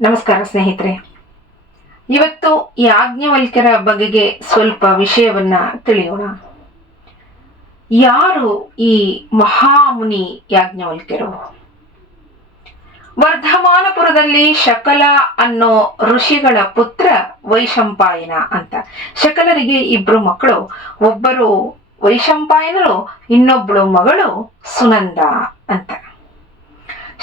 ನಮಸ್ಕಾರ ಸ್ನೇಹಿತರೆ. ಇವತ್ತು ಯಾಜ್ಞವಲ್ಕ್ಯರ ಬಗೆಗೆ ಸ್ವಲ್ಪ ವಿಷಯವನ್ನ ತಿಳಿಯೋಣ. ಯಾರು ಈ ಮಹಾಮುನಿ ಯಾಜ್ಞವಲ್ಕ್ಯರು? ವರ್ಧಮಾನಪುರದಲ್ಲಿ ಶಕಲ ಅನ್ನೋ ಋಷಿಗಳ ಪುತ್ರ ವೈಶಂಪಾಯನ ಅಂತ. ಶಕಲರಿಗೆ ಇಬ್ರು ಮಕ್ಕಳು, ಒಬ್ಬರು ವೈಶಂಪಾಯನರು ಇನ್ನೊಬ್ಬಳು ಮಗಳು ಸುನಂದ ಅಂತ.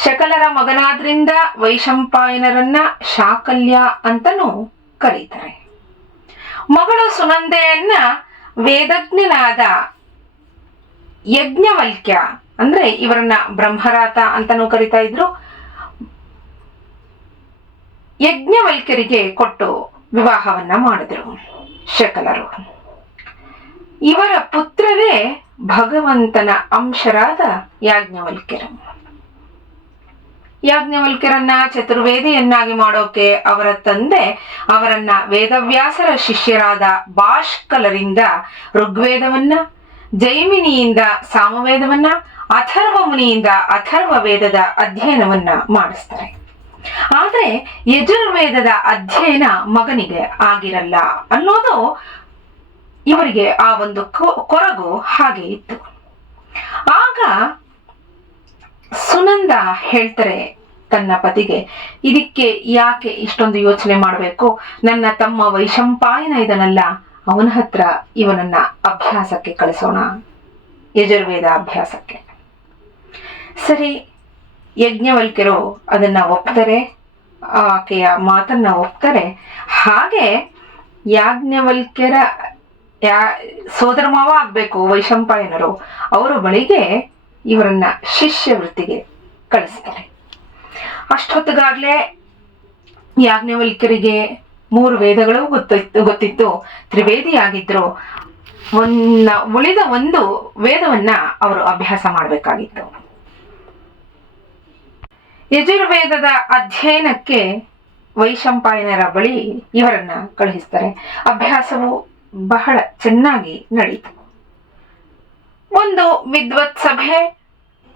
ಶಕಲರ ಮಗನಾದ್ರಿಂದ ವೈಶಂಪಾಯನರನ್ನ ಶಾಕಲ್ಯ ಅಂತನೂ ಕರೀತಾರೆ. ಮಗಳು ಸುನಂದೆಯನ್ನ ವೇದಜ್ಞನಾದ ಯಜ್ಞವಲ್ಕ್ಯ, ಅಂದ್ರೆ ಇವರನ್ನ ಬ್ರಹ್ಮರಾತ ಅಂತನೂ ಕರಿತಾ ಇದ್ರು, ಯಜ್ಞವಲ್ಕ್ಯರಿಗೆ ಕೊಟ್ಟು ವಿವಾಹವನ್ನ ಮಾಡಿದ್ರು ಶಕಲರು. ಇವರ ಪುತ್ರರೇ ಭಗವಂತನ ಅಂಶರಾದ ಯಾಜ್ಞವಲ್ಕ್ಯರು. ಯಾಜ್ಞವಲ್ಕ್ಯರನ್ನ ಚತುರ್ವೇದಿಯನ್ನಾಗಿ ಮಾಡೋಕೆ ಅವರ ತಂದೆ, ಅವರನ್ನ ವೇದವ್ಯಾಸರ ಶಿಷ್ಯರಾದ ಬಾಷ್ಕಲರಿಂದ ಋಗ್ವೇದವನ್ನ, ಜೈಮಿನಿಯಿಂದ ಸಾಮವೇದವನ್ನ ಅಥರ್ವ ಮುನಿಯಿಂದ ಅಥರ್ವ ವೇದದ ಅಧ್ಯಯನವನ್ನ ಮಾಡಿಸ್ತಾರೆ. ಆದ್ರೆ ಯಜುರ್ವೇದದ ಅಧ್ಯಯನ ಮಗನಿಗೆ ಆಗಿರಲ್ಲ ಅನ್ನೋದು ಇವರಿಗೆ ಆ ಒಂದು ಕೊರಗು ಹಾಗೆ ಇತ್ತು. ಆಗ ಸುನಂದ ಹೇಳ್ತಾರೆ ತನ್ನ ಪತಿಗೆ, ಇದಕ್ಕೆ ಯಾಕೆ ಇಷ್ಟೊಂದು ಯೋಚನೆ ಮಾಡಬೇಕು? ನನ್ನ ತಮ್ಮ ವೈಶಂಪಾಯನ ಇದನಲ್ಲ, ಅವನ ಹತ್ರ ಇವನನ್ನ ಅಭ್ಯಾಸಕ್ಕೆ ಕಳಿಸೋಣ. ಯಜುರ್ವೇದ ಅಭ್ಯಾಸಕ್ಕೆ. ಸರಿ, ಯಜ್ಞವಲ್ಕ್ಯರು ಅದನ್ನ ಒಪ್ತಾರೆ, ಆಕೆಯ ಮಾತನ್ನ ಒಪ್ತಾರೆ. ಹಾಗೆ ಯಾಜ್ಞವಲ್ಕ್ಯರ, ಯಾ, ಸೋದರ ಮಾವ ಆಗ್ಬೇಕು, ವೈಶಂಪಾಯನರು. ಅವರು ಬಳಿಗೆ ಇವರನ್ನ ಶಿಷ್ಯ ವೃತ್ತಿಗೆ ಕಳಿಸ್ತಾರೆ. ಅಷ್ಟೊತ್ತಿಗಾಗ್ಲೇ ಯಾಜ್ಞವಲ್ಕ್ಯರಿಗೆ ಮೂರು ವೇದಗಳು ಗೊತ್ತಿತ್ತು ಗೊತ್ತಿತ್ತು. ತ್ರಿವೇದಿಯಾಗಿದ್ರು. ಒಂದ, ಉಳಿದ ಒಂದು ವೇದವನ್ನ ಅವರು ಅಭ್ಯಾಸ ಮಾಡಬೇಕಾಗಿತ್ತು. ಯಜುರ್ವೇದದ ಅಧ್ಯಯನಕ್ಕೆ ವೈಶಂಪಾಯನರ ಬಳಿ ಇವರನ್ನ ಕಳುಹಿಸ್ತಾರೆ. ಅಭ್ಯಾಸವು ಬಹಳ ಚೆನ್ನಾಗಿ ನಡೀತು. ಒಂದು ವಿದ್ವತ್ ಸಭೆ,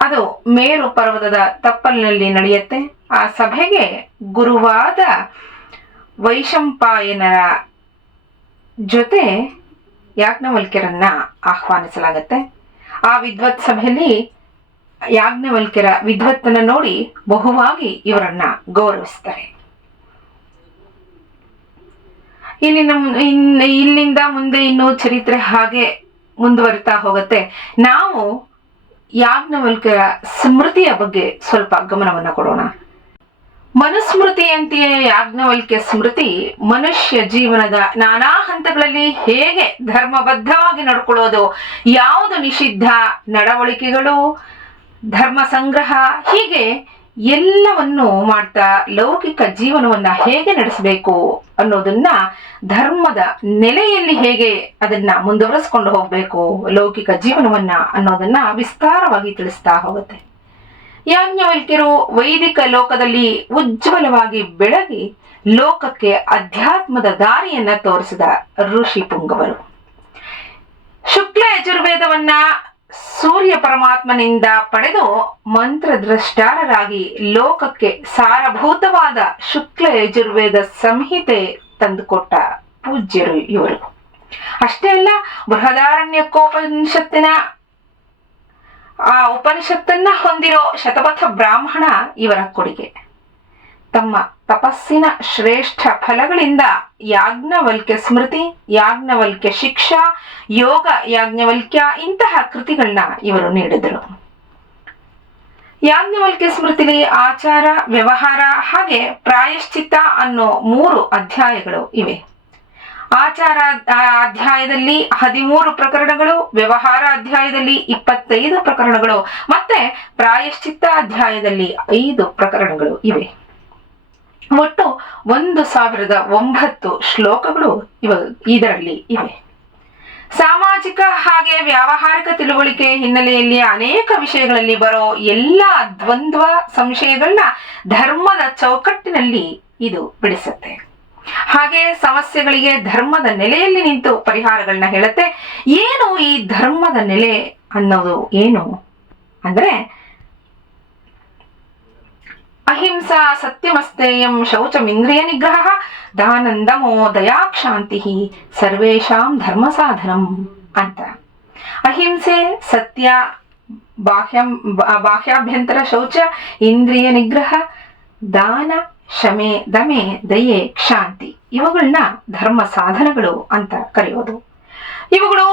ಅದು ಮೇರು ಪರ್ವತದ ತಪ್ಪಲಿನಲ್ಲಿ ನಡೆಯುತ್ತೆ. ಆ ಸಭೆಗೆ ಗುರುವಾದ ವೈಶಂಪಾಯನರ ಜೊತೆ ಯಾಜ್ಞವಲ್ಕ್ಯರನ್ನ ಆಹ್ವಾನಿಸಲಾಗತ್ತೆ. ಆ ವಿದ್ವತ್ ಸಭೆಯಲ್ಲಿ ಯಾಜ್ಞವಲ್ಕ್ಯರ ವಿದ್ವತ್ತನ್ನ ನೋಡಿ ಬಹುವಾಗಿ ಇವರನ್ನ ಗೌರವಿಸ್ತಾರೆ. ಇಲ್ಲಿ ನಮ್, ಇನ್- ಇಲ್ಲಿಂದ ಮುಂದೆ ಇನ್ನು ಚರಿತ್ರೆ ಹಾಗೆ ಮುಂದುವರಿತಾ ಹೋಗುತ್ತೆ. ನಾವು ಯಾಜ್ಞವಲ್ಕ್ಯರ ಸ್ಮೃತಿಯ ಬಗ್ಗೆ ಸ್ವಲ್ಪ ಗಮನವನ್ನು ಕೊಡೋಣ. ಮನುಸ್ಮೃತಿಯಂತೆಯೇ ಯಾಜ್ಞವಲ್ಕ್ಯ ಸ್ಮೃತಿ? ಮನುಷ್ಯ ಜೀವನದ ನಾನಾ ಹಂತಗಳಲ್ಲಿ ಹೇಗೆ ಧರ್ಮಬದ್ಧವಾಗಿ ನಡ್ಕೊಳ್ಳೋದು? ಯಾವುದು ನಿಷಿದ್ಧ? ನಡವಳಿಕೆಗಳು? ಧರ್ಮ ಸಂಗ್ರಹ? ಹೀಗೆ ಎಲ್ಲವನ್ನು ಮಾಡ್ತಾ ಲೌಕಿಕ ಜೀವನವನ್ನ ಹೇಗೆ ನಡೆಸಬೇಕು ಅನ್ನೋದನ್ನ ಧರ್ಮದ ನೆಲೆಯಲ್ಲಿ ಹೇಗೆ ಅದನ್ನ ಮುಂದುವರಿಸ್ಕೊಂಡು ಹೋಗ್ಬೇಕು, ಲೌಕಿಕ ಜೀವನವನ್ನ ಅನ್ನೋದನ್ನ ವಿಸ್ತಾರವಾಗಿ ತಿಳಿಸ್ತಾ ಹೋಗುತ್ತೆ. ಯಾಜ್ಞವಲ್ಕ್ಯರು ವೈದಿಕ ಲೋಕದಲ್ಲಿ ಉಜ್ವಲವಾಗಿ ಬೆಳಗಿ ಲೋಕಕ್ಕೆ ಅಧ್ಯಾತ್ಮದ ದಾರಿಯನ್ನ ತೋರಿಸಿದ ಋಷಿ ಪುಂಗವರು. ಶುಕ್ಲ ಯಜುರ್ವೇದವನ್ನ ಸೂರ್ಯ ಪರಮಾತ್ಮನಿಂದ ಪಡೆದು ಮಂತ್ರದ್ರಷ್ಟಾರರಾಗಿ ಲೋಕಕ್ಕೆ ಸಾರಭೂತವಾದ ಶುಕ್ಲ ಯಜುರ್ವೇದ ಸಂಹಿತೆ ತಂದುಕೊಟ್ಟ ಪೂಜ್ಯರು ಇವರು. ಅಷ್ಟೇ ಅಲ್ಲ, ಬೃಹದಾರಣ್ಯಕೋಪನಿಷತ್ತಿನ, ಆ ಉಪನಿಷತ್ತನ್ನ ಹೊಂದಿರೋ ಶತಪಥ ಬ್ರಾಹ್ಮಣ ಇವರ ಕೊಡುಗೆ. ತಮ್ಮ ತಪಸ್ಸಿನ ಶ್ರೇಷ್ಠ ಫಲಗಳಿಂದ ಯಾಜ್ಞವಲ್ಕ್ಯ ಸ್ಮೃತಿ, ಯಾಜ್ಞವಲ್ಕ್ಯ ಶಿಕ್ಷಾ, ಯೋಗ, ಯಾಜ್ಞವಲ್ಕ್ಯ ಇಂತಹ ಕೃತಿಗಳನ್ನ ಇವರು ನೀಡಿದರು. ಯಾಜ್ಞವಲ್ಕ್ಯ ಸ್ಮೃತಿಲಿ ಆಚಾರ, ವ್ಯವಹಾರ ಹಾಗೆ ಪ್ರಾಯಶ್ಚಿತ್ತ ಅನ್ನೋ ಮೂರು ಅಧ್ಯಾಯಗಳು ಇವೆ. ಆಚಾರ ಅಧ್ಯಾಯದಲ್ಲಿ ಹದಿಮೂರು ಪ್ರಕರಣಗಳು, ವ್ಯವಹಾರ ಅಧ್ಯಾಯದಲ್ಲಿ ಇಪ್ಪತ್ತೈದು ಪ್ರಕರಣಗಳು ಮತ್ತೆ ಪ್ರಾಯಶ್ಚಿತ್ತ ಅಧ್ಯಾಯದಲ್ಲಿ ಐದು ಪ್ರಕರಣಗಳು ಇವೆ. ಒಟ್ಟು ಒಂದು ಸಾವಿರದ ಒಂಬತ್ತು ಶ್ಲೋಕಗಳು ಇವ ಇದರಲ್ಲಿ ಇವೆ. ಸಾಮಾಜಿಕ ಹಾಗೆ ವ್ಯಾವಹಾರಿಕ ತಿಳುವಳಿಕೆ ಹಿನ್ನೆಲೆಯಲ್ಲಿ ಅನೇಕ ವಿಷಯಗಳಲ್ಲಿ ಬರೋ ಎಲ್ಲ ದ್ವಂದ್ವ ಸಂಶಯಗಳನ್ನ ಧರ್ಮದ ಚೌಕಟ್ಟಿನಲ್ಲಿ ಇದು ಬಿಡಿಸುತ್ತೆ. ಹಾಗೆ ಸಮಸ್ಯೆಗಳಿಗೆ ಧರ್ಮದ ನೆಲೆಯಲ್ಲಿ ನಿಂತು ಪರಿಹಾರಗಳನ್ನ ಹೇಳುತ್ತೆ. ಏನು ಈ ಧರ್ಮದ ನೆಲೆ ಅನ್ನೋದು ಏನು? ಅಂದ್ರೆ ಅಹಿಂಸಾ ಸತ್ಯಮಸ್ತೇಯಂ ಶೌಚಮಿಂದ್ರಿಯ ನಿಗ್ರಹ ದಾನಂದಮೋ ದಯಾಕ್ಷಾಂತಿ ಸರ್ವೇಷಾಂ ಧರ್ಮ ಸಾಧನಂ ಅಂತ. ಅಹಿಂಸೆ ಸತ್ಯ ಬಾಹ್ಯ ಬಾಹ್ಯಾಭ್ಯಂತರ ಶೌಚ ಇಂದ್ರಿಯ ನಿಗ್ರಹ ದಾನ ಶಮೆ ದಮೆ ದಯೆ ಕ್ಷಾಂತಿ ಇವುಗಳನ್ನ ಧರ್ಮ ಸಾಧನಗಳು ಅಂತ ಕರೆಯೋದು. ಇವುಗಳು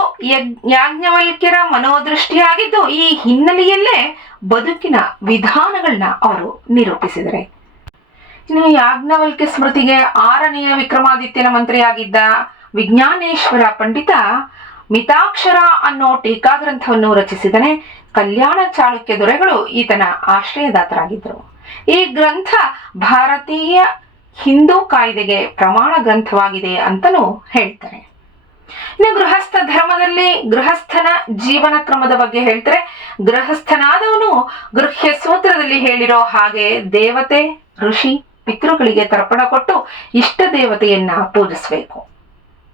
ಯಾಜ್ಞವಲ್ಕ್ಯರ ಮನೋದೃಷ್ಟಿಯಾಗಿದ್ದು ಈ ಹಿನ್ನೆಲೆಯಲ್ಲೇ ಬದುಕಿನ ವಿಧಾನಗಳನ್ನ ಅವರು ನಿರೂಪಿಸಿದರೆ. ಇನ್ನು ಯಾಜ್ಞವಲ್ಕ್ಯ ಸ್ಮೃತಿಗೆ ಆರನೆಯ ವಿಕ್ರಮಾದಿತ್ಯನ ಮಂತ್ರಿಯಾಗಿದ್ದ ವಿಜ್ಞಾನೇಶ್ವರ ಪಂಡಿತ ಮಿತಾಕ್ಷರ ಅನ್ನೋ ಟೀಕಾ ಗ್ರಂಥವನ್ನು ರಚಿಸಿದನೆ ಕಲ್ಯಾಣ ಚಾಳುಕ್ಯ ದೊರೆಗಳು ಈತನ ಆಶ್ರಯದಾತರಾಗಿದ್ದರು. ಈ ಗ್ರಂಥ ಭಾರತೀಯ ಹಿಂದೂ ಕಾಯ್ದೆಗೆ ಪ್ರಮಾಣ ಗ್ರಂಥವಾಗಿದೆ ಅಂತಲೂ ಹೇಳ್ತಾರೆ. ಇನ್ನು ಗೃಹಸ್ಥ ಧರ್ಮದಲ್ಲಿ ಗೃಹಸ್ಥನ ಜೀವನ ಕ್ರಮದ ಬಗ್ಗೆ ಹೇಳ್ತಾರೆ. ಗೃಹಸ್ಥನಾದವನು ಗೃಹ್ಯ ಸೂತ್ರದಲ್ಲಿ ಹೇಳಿರೋ ಹಾಗೆ ದೇವತೆ, ಋಷಿ, ಪಿತೃಗಳಿಗೆ ತರ್ಪಣ ಕೊಟ್ಟು ಇಷ್ಟ ದೇವತೆಯನ್ನ ಪೂಜಿಸಬೇಕು.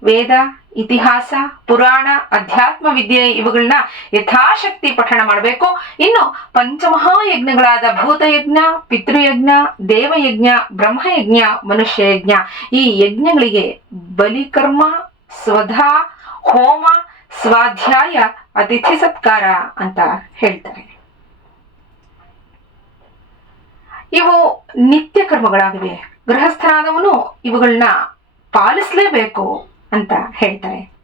ವೇದ, ಇತಿಹಾಸ, ಪುರಾಣ, ಅಧ್ಯಾತ್ಮ ವಿದ್ಯೆ ಇವುಗಳನ್ನ ಯಥಾಶಕ್ತಿ ಪಠಣ ಮಾಡಬೇಕು. ಇನ್ನು ಪಂಚಮಹಾಯಜ್ಞಗಳಾದ ಭೂತಯಜ್ಞ, ಪಿತೃಯಜ್ಞ, ದೇವಯಜ್ಞ, ಬ್ರಹ್ಮಯಜ್ಞ ಮನುಷ್ಯ ಯಜ್ಞ ಈ ಯಜ್ಞಗಳಿಗೆ ಬಲಿಕರ್ಮ ಸ್ವಧಾ, ಹೋಮ, ಸ್ವಾಧ್ಯಾಯ, ಅತಿಥಿ ಸತ್ಕಾರ ಅಂತ ಹೇಳ್ತಾರೆ. ಇವು ನಿತ್ಯ ಕರ್ಮಗಳಾಗಿವೆ. ಗೃಹಸ್ಥನಾದವನು ಇವುಗಳನ್ನ ಪಾಲಿಸಲೇಬೇಕು ಅಂತ ಹೇಳ್ತಾರೆ.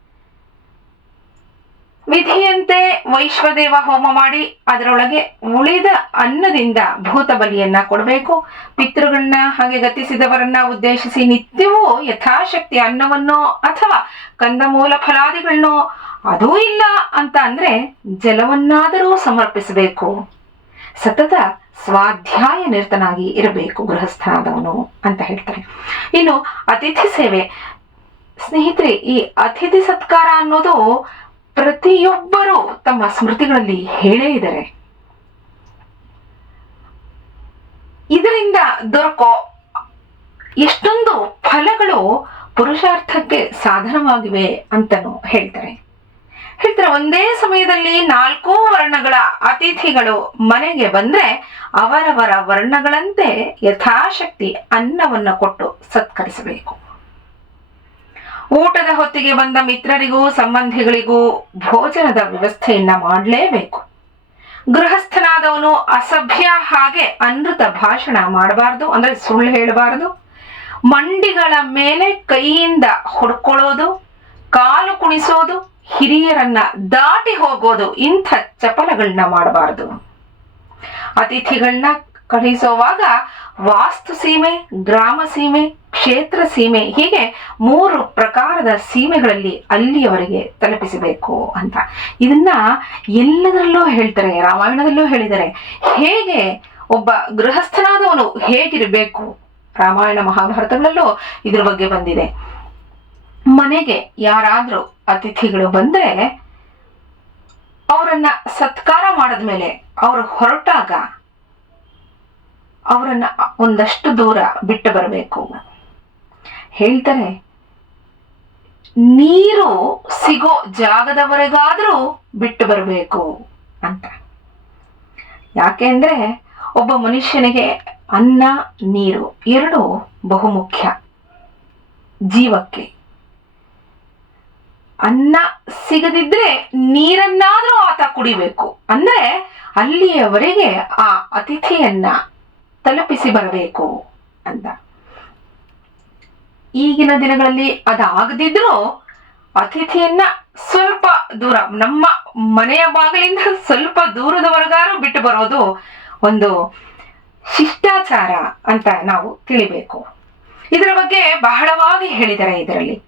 ವಿಧಿಯಂತೆ ವೈಶ್ವದೇವ ಹೋಮ ಮಾಡಿ ಅದರೊಳಗೆ ಉಳಿದ ಅನ್ನದಿಂದ ಭೂತ ಬಲಿಯನ್ನ ಕೊಡಬೇಕು. ಪಿತೃಗಳನ್ನ ಹಾಗೆ ಗತಿಸಿದವರನ್ನ ಉದ್ದೇಶಿಸಿ ನಿತ್ಯವೂ ಯಥಾಶಕ್ತಿ ಅನ್ನವನ್ನೋ ಅಥವಾ ಕಂದಮೂಲ ಫಲಾದಿಗಳನ್ನೋ ಅದೂ ಇಲ್ಲ ಅಂತ ಅಂದ್ರೆ ಜಲವನ್ನಾದರೂ ಸಮರ್ಪಿಸಬೇಕು. ಸತತ ಸ್ವಾಧ್ಯಾಯ ನಿರತನಾಗಿ ಇರಬೇಕು ಗೃಹಸ್ಥನಾದವನು ಅಂತ ಹೇಳ್ತಾರೆ. ಇನ್ನು ಅತಿಥಿ ಸೇವೆ. ಸ್ನೇಹಿತರೆ, ಈ ಅತಿಥಿ ಸತ್ಕಾರ ಅನ್ನೋದು ಪ್ರತಿಯೊಬ್ಬರು ತಮ್ಮ ಸ್ಮೃತಿಗಳಲ್ಲಿ ಹೇಳೇ ಇದ್ದಾರೆ. ಇದರಿಂದ ದೊರಕೋ ಎಷ್ಟೊಂದು ಫಲಗಳು ಪುರುಷಾರ್ಥಕ್ಕೆ ಸಾಧನವಾಗಿವೆ ಅಂತನೂ ಹೇಳ್ತಾರೆ. ಹೇಳ್ತಾರೆ, ಒಂದೇ ಸಮಯದಲ್ಲಿ ನಾಲ್ಕೂ ವರ್ಣಗಳ ಅತಿಥಿಗಳು ಮನೆಗೆ ಬಂದ್ರೆ ಅವರವರ ವರ್ಣಗಳಂತೆ ಯಥಾಶಕ್ತಿ ಅನ್ನವನ್ನು ಕೊಟ್ಟು ಸತ್ಕರಿಸಬೇಕು. ಊಟದ ಹೊತ್ತಿಗೆ ಬಂದ ಮಿತ್ರರಿಗೂ ಸಂಬಂಧಿಗಳಿಗೂ ಭೋಜನದ ವ್ಯವಸ್ಥೆಯನ್ನ ಮಾಡಲೇಬೇಕು. ಗೃಹಸ್ಥನಾದವನು ಅಸಭ್ಯ ಹಾಗೆ ಅನೃತ ಭಾಷಣ ಮಾಡಬಾರದು. ಅಂದ್ರೆ ಸುಳ್ಳು ಹೇಳಬಾರದು. ಮಂಡಿಗಳ ಮೇಲೆ ಕೈಯಿಂದ ಹೊಡ್ಕೊಳ್ಳೋದು, ಕಾಲು ಕುಣಿಸೋದು, ಹಿರಿಯರನ್ನ ದಾಟಿ ಹೋಗೋದು ಇಂಥ ಚಪಲಗಳನ್ನ ಮಾಡಬಾರದು. ಅತಿಥಿಗಳನ್ನ ಕಳುಹಿಸುವಾಗ ವಾಸ್ತು ಸೀಮೆ, ಗ್ರಾಮ ಸೀಮೆ, ಕ್ಷೇತ್ರ ಸೀಮೆ ಹೀಗೆ ಮೂರು ಪ್ರಕಾರದ ಸೀಮೆಗಳಲ್ಲಿ ಅಲ್ಲಿಯವರೆಗೆ ತಲುಪಿಸಬೇಕು ಅಂತ. ಇದನ್ನ ಎಲ್ಲದರಲ್ಲೂ ಹೇಳ್ತಾರೆ, ರಾಮಾಯಣದಲ್ಲೂ ಹೇಳಿದ್ದಾರೆ. ಹೇಗೆ ಒಬ್ಬ ಗೃಹಸ್ಥನಾದವನು ಹೇಗಿರಬೇಕು? ರಾಮಾಯಣ ಮಹಾಭಾರತಗಳಲ್ಲೂ ಇದ್ರ ಬಗ್ಗೆ ಬಂದಿದೆ. ಮನೆಗೆ ಯಾರಾದ್ರೂ ಅತಿಥಿಗಳು ಬಂದ್ರೆ ಅವರನ್ನ ಸತ್ಕಾರ ಮಾಡಿದ್ಮೇಲೆ ಅವರು ಹೊರಟಾಗ ಅವರನ್ನ ಒಂದಷ್ಟು ದೂರ ಬಿಟ್ಟು ಬರಬೇಕು. ಹೇಳ್ತಾರೆ, ನೀರು ಸಿಗೋ ಜಾಗದವರೆಗಾದ್ರೂ ಬಿಟ್ಟು ಬರಬೇಕು ಅಂತ. ಯಾಕೆಂದ್ರೆ ಒಬ್ಬ ಮನುಷ್ಯನಿಗೆ ಅನ್ನ, ನೀರು ಎರಡು ಬಹುಮುಖ್ಯ ಜೀವಕ್ಕೆ. ಅನ್ನ ಸಿಗದಿದ್ರೆ ನೀರನ್ನಾದ್ರೂ ಆತ ಕುಡಿಬೇಕು. ಅಂದ್ರೆ ಅಲ್ಲಿಯವರೆಗೆ ಆ ಅತಿಥಿಯನ್ನ ತಲುಪಿಸಿ ಬರಬೇಕು ಅಂತ. ಈಗಿನ ದಿನಗಳಲ್ಲಿ ಅದಾಗದಿದ್ರೂ ಅತಿಥಿಯನ್ನ ಸ್ವಲ್ಪ ದೂರ, ನಮ್ಮ ಮನೆಯ ಬಾಗಿಲಿಂದ ಸ್ವಲ್ಪ ದೂರದವರೆಗಾರು ಬಿಟ್ಟು ಬರೋದು ಒಂದು ಶಿಷ್ಟಾಚಾರ ಅಂತ ನಾವು ತಿಳಿಬೇಕು. ಇದರ ಬಗ್ಗೆ ಬಹಳವಾಗಿ ಹೇಳಿದ್ದಾರೆ ಇದರಲ್ಲಿ.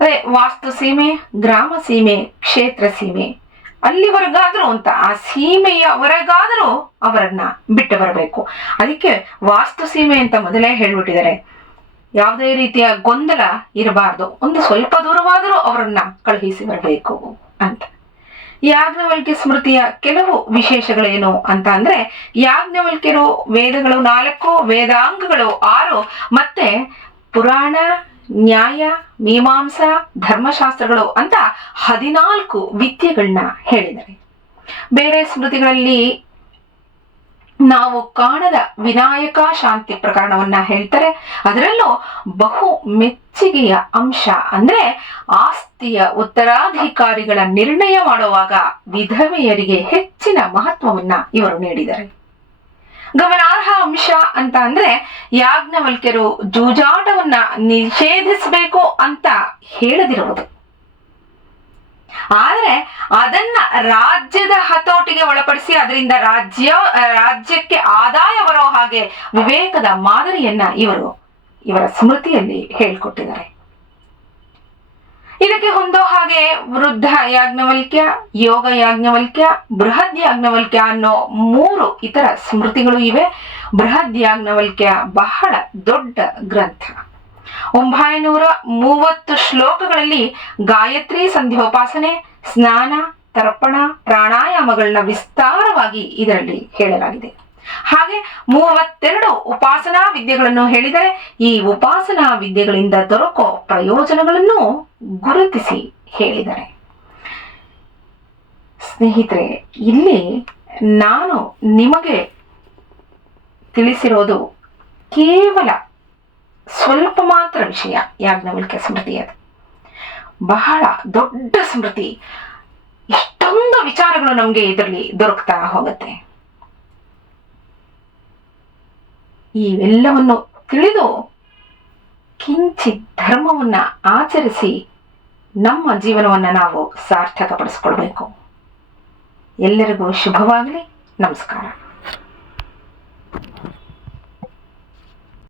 ಅದೇ ವಾಸ್ತು ಸೀಮೆ, ಗ್ರಾಮ ಸೀಮೆ, ಕ್ಷೇತ್ರ ಸೀಮೆ ಅಲ್ಲಿವರೆಗಾದ್ರೂ ಅಂತ, ಆ ಸೀಮೆಯವರೆಗಾದರೂ ಅವರನ್ನ ಬಿಟ್ಟು ಬರಬೇಕು. ಅದಕ್ಕೆ ವಾಸ್ತು ಸೀಮೆ ಅಂತ ಮೊದಲೇ ಹೇಳ್ಬಿಟ್ಟಿದ್ದಾರೆ. ಯಾವುದೇ ರೀತಿಯ ಗೊಂದಲ ಇರಬಾರ್ದು. ಒಂದು ಸ್ವಲ್ಪ ದೂರವಾದರೂ ಅವರನ್ನ ಕಳುಹಿಸಿ ಬರಬೇಕು ಅಂತ. ಯಾಜ್ಞವಲ್ಕ್ಯ ಸ್ಮೃತಿಯ ಕೆಲವು ವಿಶೇಷಗಳೇನು ಅಂತ ಅಂದ್ರೆ, ಯಾಜ್ಞವಲ್ಕ್ಯರು ವೇದಗಳು ನಾಲ್ಕು, ವೇದಾಂಗಗಳು ಆರು, ಮತ್ತೆ ಪುರಾಣ ನ್ಯಾಯ, ಮೀಮಾಂಸಾ, ಧರ್ಮಶಾಸ್ತ್ರಗಳು ಅಂತ ಹದಿನಾಲ್ಕು ವಿದ್ಯೆಗಳನ್ನ ಹೇಳಿದ್ದಾರೆ. ಬೇರೆ ಸ್ಮೃತಿಗಳಲ್ಲಿ ನಾವು ಕಾಣದ ವಿನಾಯಕ ಶಾಂತಿ ಪ್ರಕರಣವನ್ನ ಹೇಳ್ತಾರೆ. ಅದರಲ್ಲೂ ಬಹು ಮೆಚ್ಚುಗೆಯ ಅಂಶ ಅಂದ್ರೆ ಆಸ್ತಿಯ ಉತ್ತರಾಧಿಕಾರಿಗಳ ನಿರ್ಣಯ ಮಾಡುವಾಗ ವಿಧವೆಯರಿಗೆ ಹೆಚ್ಚಿನ ಮಹತ್ವವನ್ನ ಇವರು ನೀಡಿದ್ದಾರೆ. ಗಮನಾರ್ಹ ಅಂಶ ಅಂತ ಅಂದ್ರೆ ಯಾಜ್ಞವಲ್ಕ್ಯರು ಜೂಜಾಟವನ್ನ ನಿಷೇಧಿಸಬೇಕು ಅಂತ ಹೇಳದಿರುವುದು. ಆದ್ರೆ ಅದನ್ನ ರಾಜ್ಯದ ಹತೋಟಿಗೆ ಒಳಪಡಿಸಿ ಅದರಿಂದ ರಾಜ್ಯ ರಾಜ್ಯಕ್ಕೆ ಆದಾಯ ಬರೋ ಹಾಗೆ ವಿವೇಕದ ಮಾದರಿಯನ್ನ ಇವರು ಇವರ ಸ್ಮೃತಿಯಲ್ಲಿ ಹೇಳಿಕೊಟ್ಟಿದ್ದಾರೆ. ಇದಕ್ಕೆ ಹೊಂದೋ ಹಾಗೆ ವೃದ್ಧ ಯಾಜ್ಞವಲ್ಕ್ಯ, ಯೋಗ ಯಾಜ್ಞವಲ್ಕ್ಯ, ಬೃಹದ್ ಯಾಜ್ಞವಲ್ಕ್ಯ ಅನ್ನೋ ಮೂರು ಇತರ ಸ್ಮೃತಿಗಳು ಇವೆ. ಬೃಹದ್ ಯಾಜ್ಞವಲ್ಕ್ಯ ಬಹಳ ದೊಡ್ಡ ಗ್ರಂಥ. ಒಂಬೈನೂರ ಮೂವತ್ತು ಶ್ಲೋಕಗಳಲ್ಲಿ ಗಾಯತ್ರಿ ಸಂಧ್ಯೋಪಾಸನೆ, ಸ್ನಾನ, ತರ್ಪಣ, ಪ್ರಾಣಾಯಾಮಗಳನ್ನ ವಿಸ್ತಾರವಾಗಿ ಇದರಲ್ಲಿ ಹೇಳಲಾಗಿದೆ. ಹಾಗೆ ಮೂವತ್ತೆರಡು ಉಪಾಸನಾ ವಿದ್ಯೆಗಳನ್ನು ಹೇಳಿದರೆ ಈ ಉಪಾಸನಾ ವಿದ್ಯೆಗಳಿಂದ ದೊರಕೋ ಪ್ರಯೋಜನಗಳನ್ನು ಗುರುತಿಸಿ ಹೇಳಿದರೆ. ಸ್ನೇಹಿತರೆ, ಇಲ್ಲಿ ನಾನು ನಿಮಗೆ ತಿಳಿಸಿರೋದು ಕೇವಲ ಸ್ವಲ್ಪ ಮಾತ್ರ ವಿಷಯ, ಯಾಜ್ಞವಲ್ಕ್ಯ ಸ್ಮೃತಿ ಅದು. ಬಹಳ ದೊಡ್ಡ ಸ್ಮೃತಿ. ಎಷ್ಟೊಂದು ವಿಚಾರಗಳು ನಮಗೆ ಇದರಲ್ಲಿ ದೊರಕ್ತಾ ಹೋಗುತ್ತೆ. ಇವೆಲ್ಲವನ್ನು ತಿಳಿದು ಕಿಂಚಿತ್ ಧರ್ಮವನ್ನ ಆಚರಿಸಿ ನಮ್ಮ ಜೀವನವನ್ನು ನಾವು ಸಾರ್ಥಕಪಡಿಸ್ಕೊಳ್ಬೇಕು. ಎಲ್ಲರಿಗೂ ಶುಭವಾಗಲಿ. ನಮಸ್ಕಾರ.